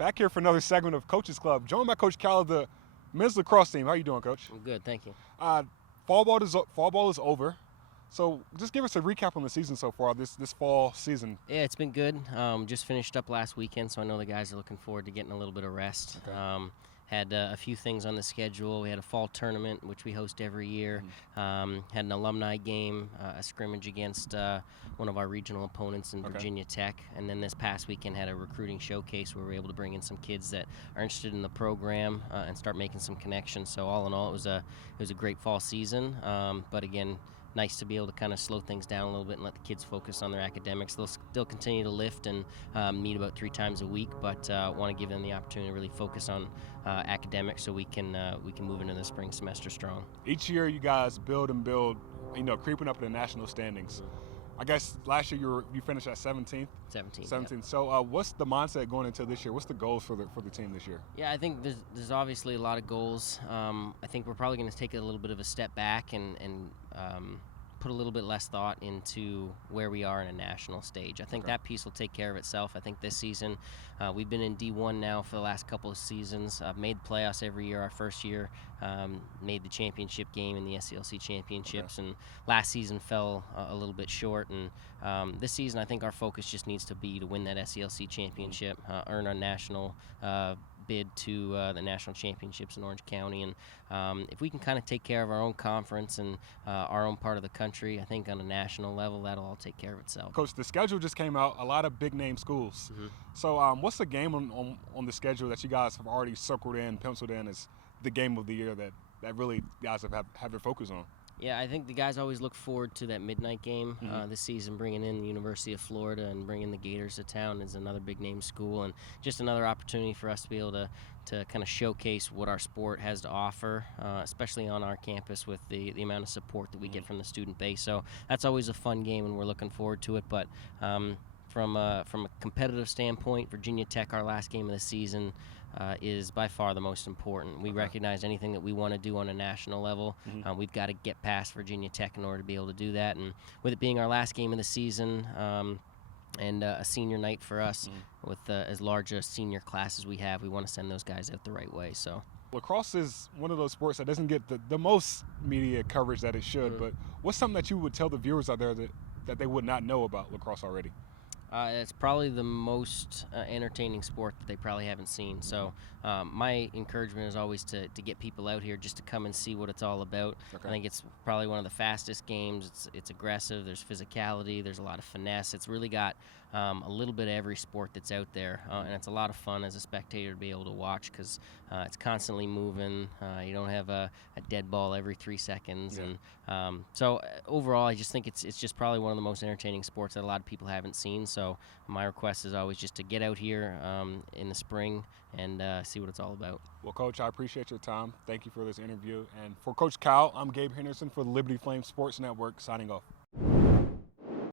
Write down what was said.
Back here for another segment of Coach's Club, joined by Coach Cal of the men's lacrosse team. How are you doing, Coach? I'm good, thank you. Fall ball is over, so just give us a recap on the season so far. This fall season. Yeah, it's been good. Just finished up last weekend, so I know the guys are looking forward to getting a little bit of rest. Okay. Had a few things on the schedule. We had a fall tournament, which we host every year. Had an alumni game, a scrimmage against one of our regional opponents in Virginia Tech. And then this past weekend had a recruiting showcase where we were able to bring in some kids that are interested in the program and start making some connections. So all in all, it was a great fall season. But again, nice to be able to kind of slow things down a little bit and let the kids focus on their academics. They'll still continue to lift and meet about 3 times a week, but want to give them the opportunity to really focus on academics so we can move into the spring semester strong. Each year you guys build and build, creeping up in the national standings. I guess last year you finished at 17th. 17th. Yep. So what's the mindset going into this year? What's the goals for the team this year? Yeah, I think there's obviously a lot of goals. I think we're probably going to take a little bit of a step back and put a little bit less thought into where we are in a national stage. I think that piece will take care of itself. I think this season we've been in D1 now for the last couple of seasons. I've made playoffs every year. Our first year made the championship game in the SCLC championships, and last season fell a little bit short. And this season I think our focus just needs to be to win that SCLC championship, earn our national bid to the national championships in Orange County, and if we can kind of take care of our own conference and our own part of the country, I think on a national level that'll all take care of itself. Coach, the schedule just came out, a lot of big name schools. So what's the game on the schedule that you guys have already circled in, penciled in as the game of the year that really guys have their focus on? Yeah, I think the guys always look forward to that midnight game this season. Bringing in the University of Florida and bringing the Gators to town is another big name school, and just another opportunity for us to be able to kind of showcase what our sport has to offer, especially on our campus with the amount of support that we get from the student base. So that's always a fun game, and we're looking forward to it. But from a competitive standpoint, Virginia Tech, our last game of the season, is by far the most important. We recognize anything that we want to do on a national level, we've got to get past Virginia Tech in order to be able to do that. And with it being our last game of the season and a senior night for us, with as large a senior class as we have, we want to send those guys out the right way. So lacrosse is one of those sports that doesn't get the most media coverage that it should, but what's something that you would tell the viewers out there that they would not know about lacrosse already? It's probably the most entertaining sport that they probably haven't seen. So my encouragement is always to get people out here just to come and see what it's all about. I think it's probably one of the fastest games. It's aggressive. There's physicality. There's a lot of finesse. It's really got a little bit of every sport that's out there, and it's a lot of fun as a spectator to be able to watch because it's constantly moving. You don't have a dead ball every 3 seconds, and so overall, I just think it's just probably one of the most entertaining sports that a lot of people haven't seen. So my request is always just to get out here in the spring and see what it's all about. Well, Coach, I appreciate your time. Thank you for this interview. And for Coach Cal, I'm Gabe Henderson for the Liberty Flame Sports Network, signing off.